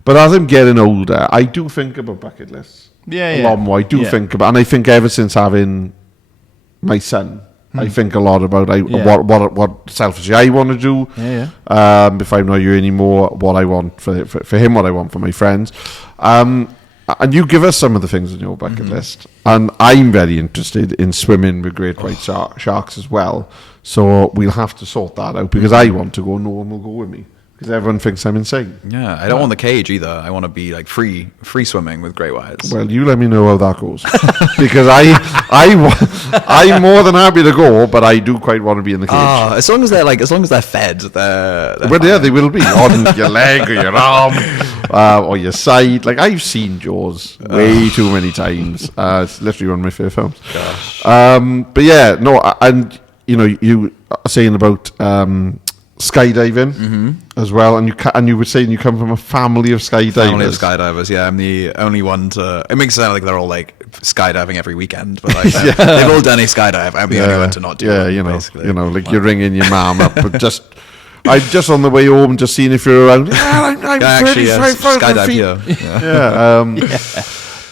but as I'm getting older, I do think about bucket lists. A lot more. I do think about, and I think ever since having my son, I think a lot about what selfishly I want to do. If I'm not here anymore, what I want for him, what I want for my friends. And you give us some of the things on your bucket list, and I'm very interested in swimming with great white sharks as well. So we'll have to sort that out, because I want to go. No one will go with me, because everyone thinks I'm insane. Yeah, I don't want the cage either. I want to be like free swimming with great whites. Well, you let me know how that goes, because I'm more than happy to go, but I do quite want to be in the cage. As long as they're fed, they're well, yeah, they will be on your leg or your arm or your side. Like, I've seen Jaws way too many times. It's literally one of my favorite films. Gosh. But yeah, no, and you are saying about skydiving as well, and you were saying you come from a family of skydivers. Yeah, I'm the only one to. It makes it sound like they're all like skydiving every weekend, but like they've all done a skydive. I'm the only one to not do it. Yeah, like you're ringing your mom up, but I'm just on the way home, just seeing if you're around. Yeah, I'm actually skydive here.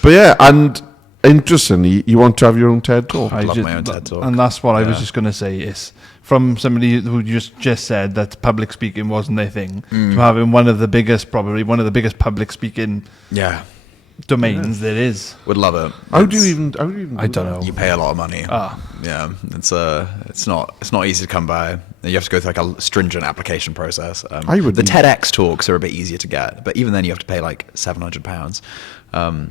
But yeah, and interestingly, you want to have your own TED Talk. I love my own TED Talk. And that's what I was just going to say is, from somebody who just said that public speaking wasn't their thing, to having one of the biggest public speaking domains there is. Would love it. How do you even I don't know. You pay a lot of money. Yeah, it's not easy to come by. You have to go through like a stringent application process. The TEDx talks are a bit easier to get, but even then you have to pay like £700.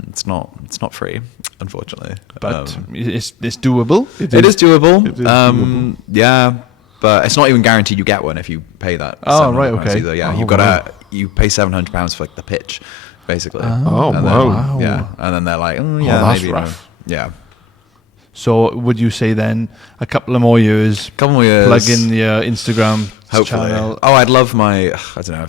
It's not free, unfortunately. But it's doable. It is doable. It is doable. Yeah, but it's not even guaranteed you get one if you pay that. Oh, right, okay. Either. Yeah, you pay £700 for like the pitch, basically. Oh, wow. Yeah, and then they're like, that's maybe rough. Yeah. So would you say then a couple more years, plug in your Instagram channel? Oh, I'd love I don't know.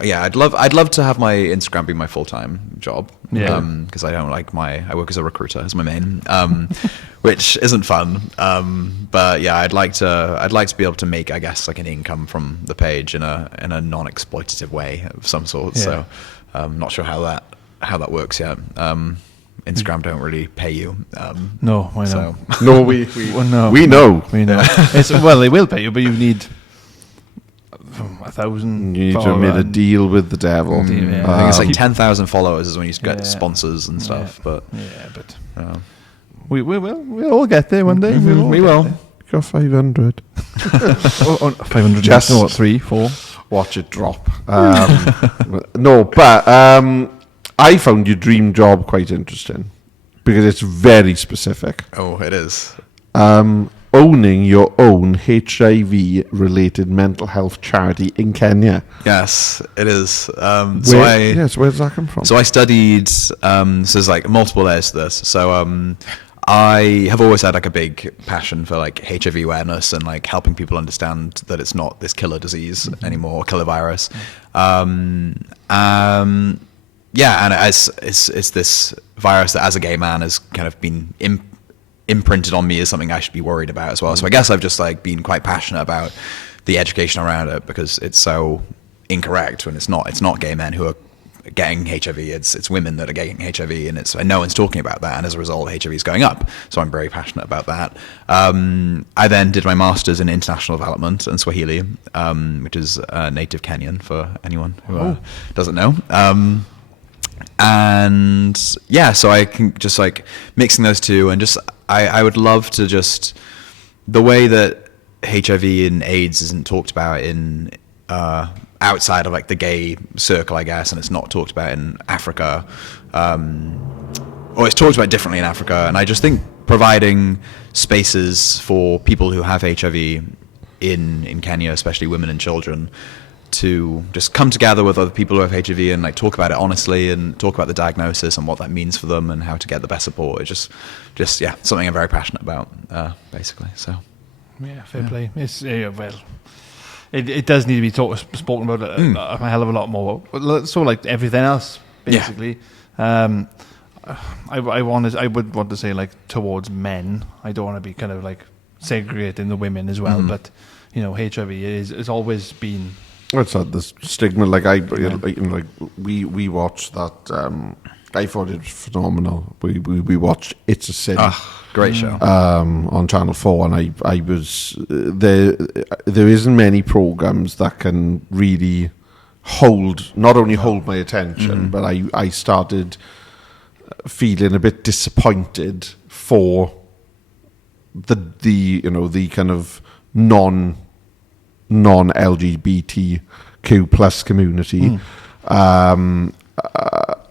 I'd love to have my Instagram be my full-time job. Yeah. Because I don't like I work as a recruiter as my main, which isn't fun. But yeah, I'd like to be able to make, I guess, like an income from the page in a non-exploitative way of some sort. Yeah. So I'm not sure how that works yet. Instagram don't really pay you. No, I know. No, we know. They will pay you, but you need 1,000. You need to have made a deal with the devil. I think it's like 10,000 followers is when you get sponsors and stuff. But we'll all get there one day. We will. Got 500. 500. Just 3, 4. Watch it drop. No, but I found your dream job quite interesting because it's very specific. Oh, it is. Owning your own HIV-related mental health charity in Kenya. Yes, it is. So where's that come from? So I studied. So there's like multiple layers to this. So I have always had like a big passion for like HIV awareness and like helping people understand that it's not this killer disease anymore, killer virus. Yeah, and it's this virus that as a gay man has kind of been imprinted on me as something I should be worried about as well. So I guess I've just like been quite passionate about the education around it because it's so incorrect when it's not gay men who are getting HIV, it's women that are getting HIV, and no one's talking about that, and as a result HIV is going up. So I'm very passionate about that. I then did my master's in international development and Swahili, which is native Kenyan for anyone who doesn't know. And yeah, so I can just like mixing those two, and just I would love to just the way that HIV and AIDS isn't talked about in outside of like the gay circle, I guess, and it's not talked about in Africa, or it's talked about differently in Africa. And I just think providing spaces for people who have HIV in Kenya, especially women and children, to just come together with other people who have HIV and like talk about it honestly and talk about the diagnosis and what that means for them and how to get the best support. It's just something I'm very passionate about, basically. So yeah, fair play. It's well, it does need to be spoken about a hell of a lot more. So like everything else, basically. I would want to say like towards men. I don't want to be kind of like segregating the women as well, but HIV is always been. It's not the stigma. Like we watched that. I thought it was phenomenal. We watched It's a Sin. Great show. On Channel 4, and I was there. There isn't many programs that can really not only hold my attention, but I started feeling a bit disappointed for the kind of non-LGBTQ plus community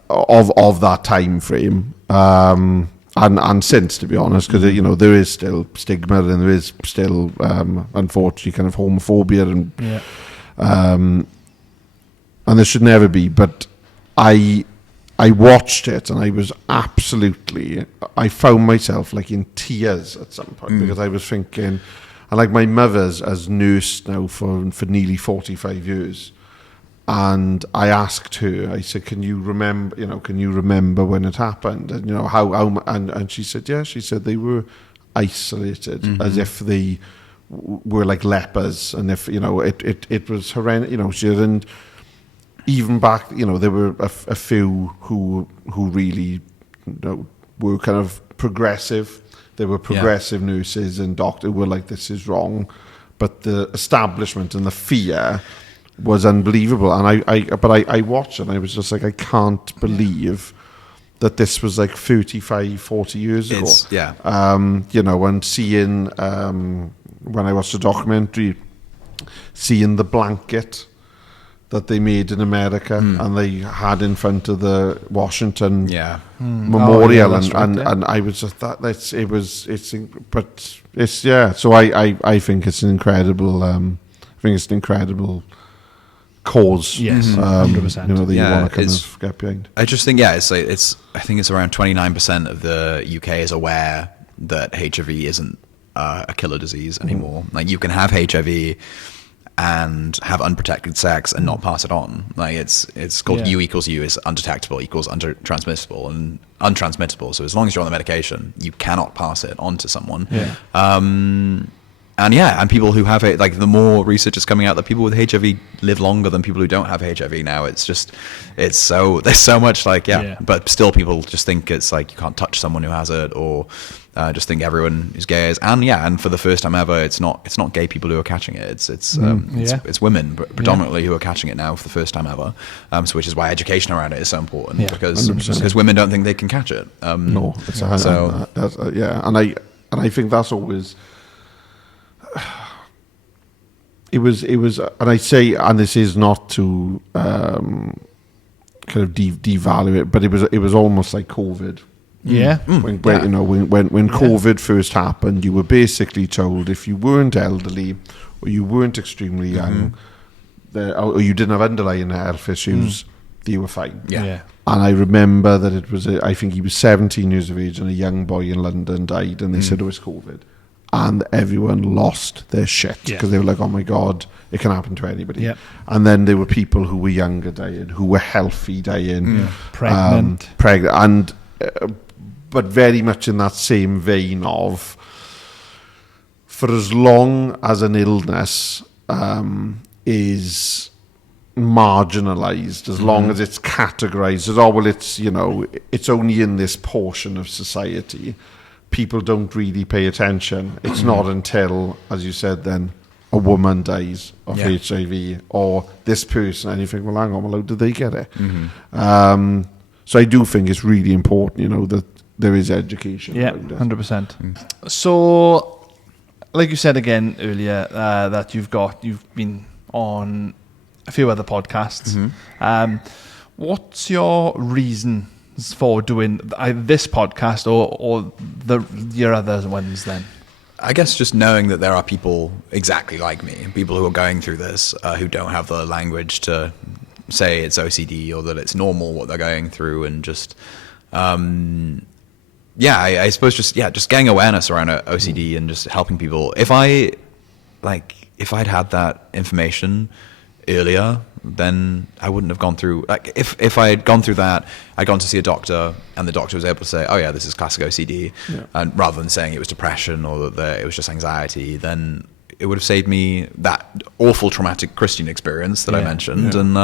of that time frame, and since, to be honest, because there is still stigma and there is still unfortunately kind of homophobia and there should never be. But I watched it and I was I found myself like in tears at some point, because I was thinking, and like my mother's has nursed now for nearly 45 years, and I asked her, I said, can you remember when it happened, and how and she said, yeah, she said they were isolated as if they were like lepers, and if it was horrendous. She didn't. Even back, there were a few who really were kind of progressive. There were progressive nurses and doctors who were like, this is wrong. But the establishment and the fear was unbelievable. And I watched it and I was just like, I can't believe that this was like 35, 40 years ago. And seeing, when I watched the documentary, seeing the blanket that they made in America and they had in front of the Washington Memorial, and I was just but it's so I think it's an incredible cause. Yes, 100%. That you want to kind of get behind. I just think I think it's around 29% of the UK is aware that HIV isn't a killer disease anymore. Like, you can have HIV and have unprotected sex and not pass it on. Like, it's called U equals U is undetectable equals transmissible and untransmittable. So as long as you're on the medication, you cannot pass it on to someone. And people who have it, like, the more research is coming out that people with HIV live longer than people who don't have HIV now. There's so much but still people just think it's like you can't touch someone who has it, or just think everyone who's gay is. And for the first time ever, it's not gay people who are catching it. It's women predominantly who are catching it now for the first time ever. So which is why education around it is so important, because women don't think they can catch it. No, and I think that's always. It was, and I say, and this is not to kind of devalue it, but it was almost like COVID. When COVID first happened, you were basically told if you weren't elderly or you weren't extremely young, or you didn't have underlying health issues, you were fine. Yeah. And I remember that it was, I think he was 17 years of age, and a young boy in London died, and they said it was COVID. And everyone lost their shit because they were like, oh my God, it can happen to anybody. Yep. And then there were people who were younger dying, who were healthy dying. Pregnant. And but very much in that same vein of, for as long as an illness is marginalized, as long as it's categorized as, it's only in this portion of society, people don't really pay attention. It's not until, as you said then, a woman dies of HIV, or this person, and you think, well, hang on, how did they get it? So I do think it's really important, that there is education. Yeah, 100%. So, like you said again earlier, that you've been on a few other podcasts. What's your reason for doing this podcast or your other ones then? I guess just knowing that there are people exactly like me, people who are going through this, who don't have the language to say it's OCD or that it's normal what they're going through, and just I suppose just getting awareness around OCD and just helping people. If I'd had that information earlier, then I wouldn't have gone through, like, if I had gone through that, I'd gone to see a doctor and the doctor was able to say, oh yeah, this is classic OCD, and rather than saying it was depression or that it was just anxiety, then it would have saved me that awful traumatic Christian experience that I mentioned. And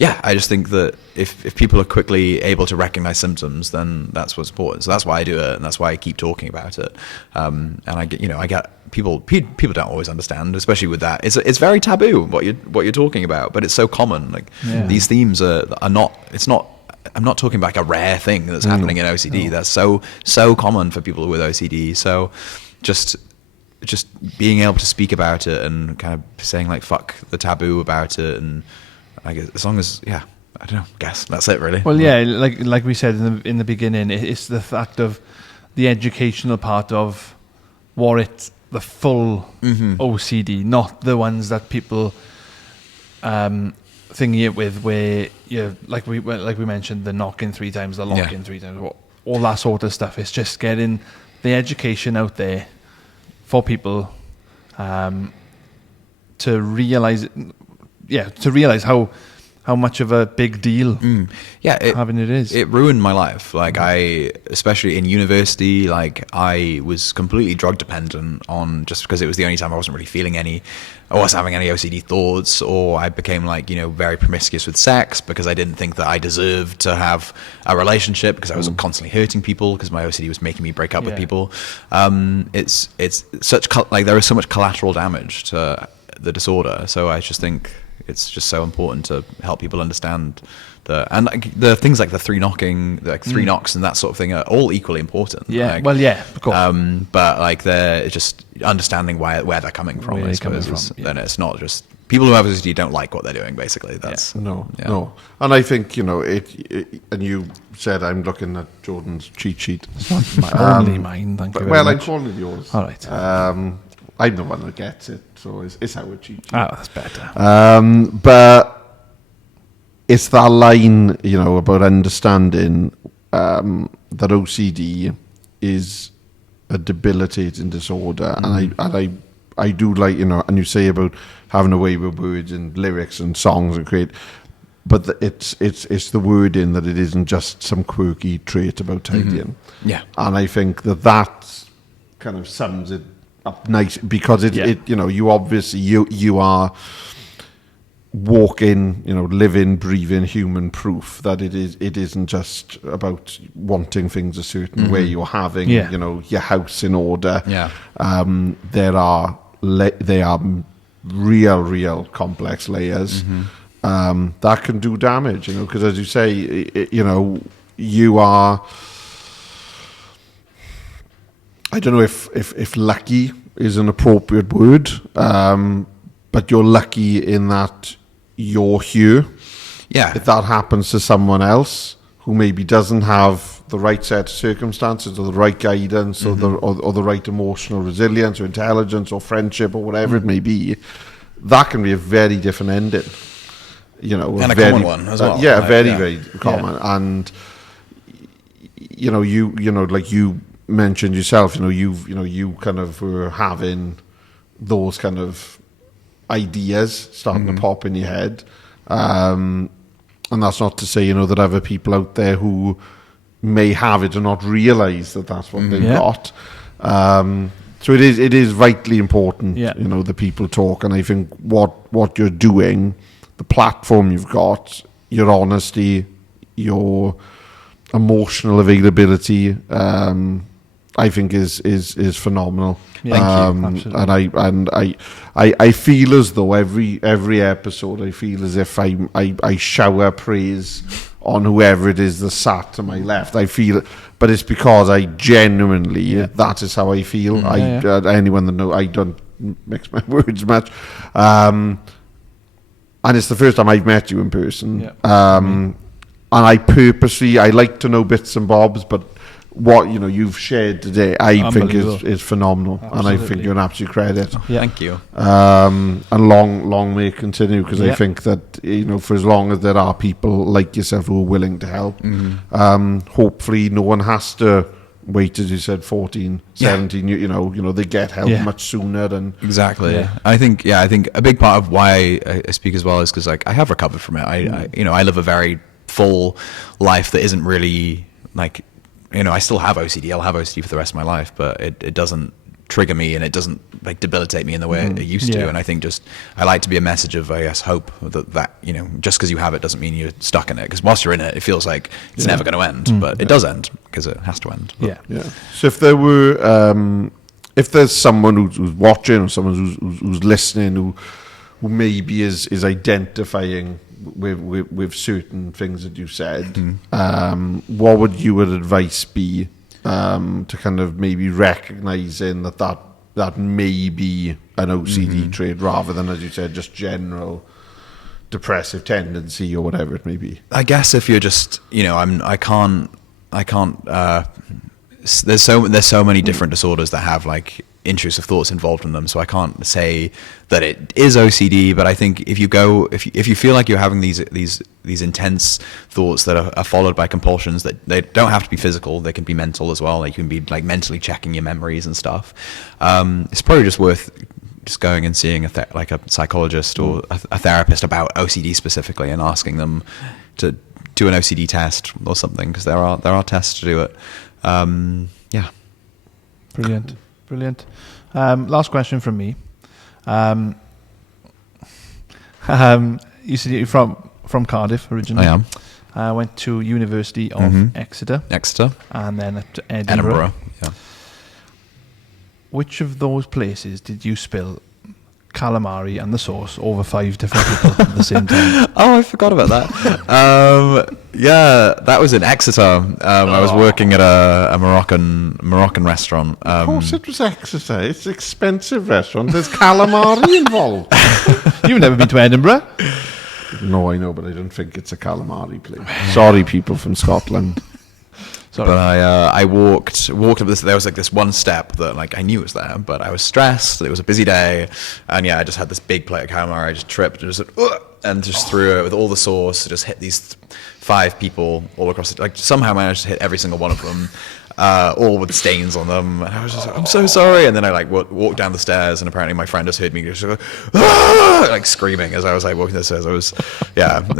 I just think that if people are quickly able to recognize symptoms, then that's what's important. So that's why I do it, and that's why I keep talking about it. And I get people don't always understand, especially with that. It's very taboo what you're talking about, but it's so common. Like these themes are not. It's not. I'm not talking about like a rare thing that's happening in OCD. That's so common for people with OCD. So just being able to speak about it and kind of saying like fuck the taboo about it, and I guess as long as I don't know, guess that's it really. Well, like we said in the beginning, it's the fact of the educational part of what it's the full OCD, not the ones that people thingy it with, where like we mentioned, the knocking 3 times, the locking 3 times, all that sort of stuff. It's just getting the education out there for people to realize how much of a big deal having it is. It ruined my life. Like especially in university, like I was completely drug dependent on, just because it was the only time I wasn't really feeling any, I wasn't having any OCD thoughts, or I became like, very promiscuous with sex because I didn't think that I deserved to have a relationship, because I was constantly hurting people because my OCD was making me break up with people. It's such there is so much collateral damage to the disorder. So I just think it's just so important to help people understand the things like the 3 knocking, like 3 knocks and that sort of thing are all equally important. Of course. But like they're just understanding where they're coming from. I suppose. Then it's not just people who have OCD don't like what they're doing. Basically, that's no. And I think it. And you said I'm looking at Jordan's cheat sheet. It's not only mine. Thank you very much. I'm calling it yours. All right. I'm the one that gets it, so it's our cheat sheet. Oh, that's better. But it's that line, about understanding that OCD is a debilitating disorder, and I do like, and you say about having a way with words and lyrics and songs and create, but it's the wording that it isn't just some quirky trait about tidying. And I think that kind of sums it up nice, because you obviously you are walking, living, breathing human proof that it isn't just about wanting things a certain way. You're having your house in order. There are real complex layers that can do damage, because as you say, you are, I don't know if lucky is an appropriate word, but you're lucky in that you're here. If that happens to someone else who maybe doesn't have the right set of circumstances or the right guidance or the right emotional resilience or intelligence or friendship or whatever it may be, that can be a very different ending. And a common one as well. Very common. And like you mentioned yourself, you kind of were having those kind of ideas starting to pop in your head, and that's not to say that other people out there who may have it and not realize that that's what they've got. So it is vitally important, that people talk, and I think what you're doing, the platform you've got, your honesty, your emotional availability, I think is phenomenal. Thank you. And I feel as though every episode, I feel as if I shower praise on whoever it is that sat to my left. I feel, but it's because I genuinely that is how I feel. Anyone that knows, I don't mix my words much. And it's the first time I've met you in person. And I purposely, I like to know bits and bobs, but what you've shared today, I think is phenomenal. Absolutely. And I think you're an absolute credit. Yeah. Thank you. And long may it continue, because I Yeah. think that for as long as there are people like yourself who are willing to help, hopefully no one has to wait, as you said, 14, 17. They get help much sooner. And Exactly. Yeah. I think a big part of why I speak as well is because I have recovered from it. I live a very full life that isn't really like, I still have OCD. I'll have OCD for the rest of my life, but it doesn't trigger me, and it doesn't like debilitate me in the way it used to. And I think I like to be a message of, I guess, hope that just because you have it doesn't mean you're stuck in it. Because whilst you're in it, it feels like it's never going to end, but it does end because it has to end. But yeah. So if there's someone who's watching, or someone who's listening, who maybe is identifying with certain things that you said, what would your advice be to kind of maybe recognizing that may be an OCD trait, rather than, as you said, just general depressive tendency or whatever it may be? I guess if you're just, I can't. There's so many different disorders that have like intrusive thoughts involved in them, so I can't say that it is OCD. But I think if you feel like you're having these intense thoughts that are followed by compulsions, that they don't have to be physical, they can be mental as well. They can be like mentally checking your memories and stuff. It's probably just worth just going and seeing a psychologist or a therapist about OCD specifically, and asking them to do an OCD test or something, because there are tests to do it. Yeah. Brilliant. Last question from me. You said you're from Cardiff originally. I am. I went to University of Exeter, and then at Edinburgh. Yeah. Which of those places did you spill calamari and the sauce over 5 different people at the same time? Oh, I forgot about that. Yeah, that was in Exeter. I was working at a Moroccan restaurant. Of course it was Exeter. It's an expensive restaurant. There's calamari involved. You've never been to Edinburgh? No, I know, but I don't think it's a calamari place. Sorry, people from Scotland. Sorry. But I walked up this. There was like this one step that like I knew was there, but I was stressed. It was a busy day, and I just had this big plate of calamari. I just tripped and just threw it with all the sauce. Just hit these 5 people all across it. Like somehow managed to hit every single one of them, all with stains on them. And I was just like, I'm so sorry. And then I like walked down the stairs, and apparently my friend just heard me just like screaming as I was like walking down the stairs. I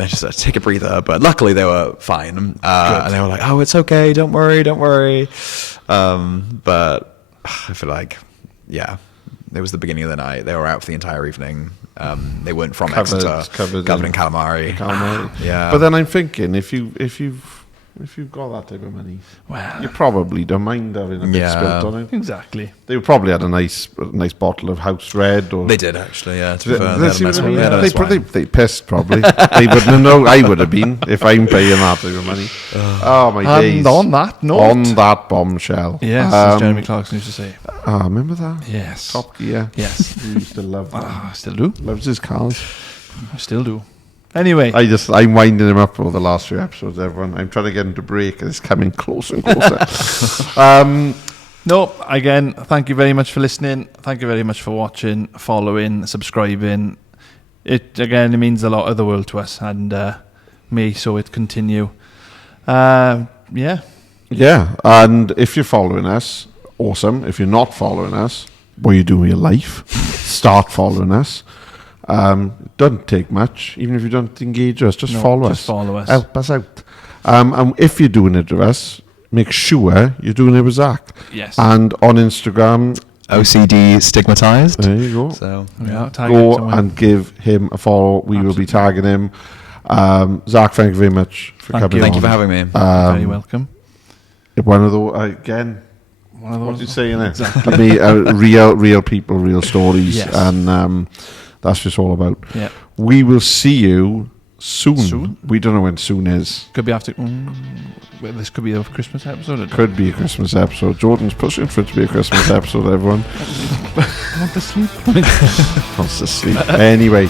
just take a breather. But luckily they were fine, and they were like, "Oh, it's okay. Don't worry. But I feel like, it was the beginning of the night. They were out for the entire evening. They weren't from Exeter, covered in calamari. Yeah. But then I'm thinking, if you've got that type of money, Well, you probably don't mind having a bit spilt on it. exactly. They probably had a nice bottle of house red. Or They did actually, yeah. To be They- fair, they they see had a what I nice mean? one. They had a nice wine. They pissed probably. They wouldn't have known. I would have been if I'm paying that type of money. Oh my days! And on that note, On that bombshell. yes, as Jeremy Clarkson used to say. Remember that? Yes. Top Gear. Yes. We used to love that. I still do. Loves his cars. I still do. Anyway, I'm winding him up over the last few episodes, everyone. I'm trying to get him to break, and it's coming closer and closer. no, again, thank you very much for listening. Thank you very much for watching, following, subscribing. It means a lot of the world to us, and so it continue. Yeah. Yeah, and if you're following us, awesome. If you're not following us, what are you doing with your life? Start following us. It doesn't take much, even if you don't engage us. Just follow us. Follow us. Help us out. And if you're doing it with us, make sure you're doing it with Zack. Yes. And on Instagram, OCD stigmatized. there you go. So Go and give him a follow. We will be tagging him. Zack, thank you very much for coming. Thank you for having me. very welcome. One of those again. One of those. What are you saying there? Exactly. Real people, real stories, Yes. and that's just all about. Yeah. We will see you soon. Soon? We don't know when soon is. Could be after. Well, this could be a Christmas episode. Could be a Christmas episode. Jordan's pushing for it to be a Christmas episode. Everyone I want to sleep. wants to sleep. Anyway,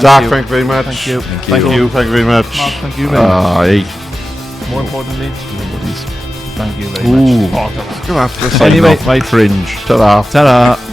Zack, thank you very much. Thank you. Thank you very much. Mark, thank you very much. Hey. More importantly, Nobody's Thank you very much. Gonna have to sign Anyway, off. Cringe. Ta-da. Ta-da.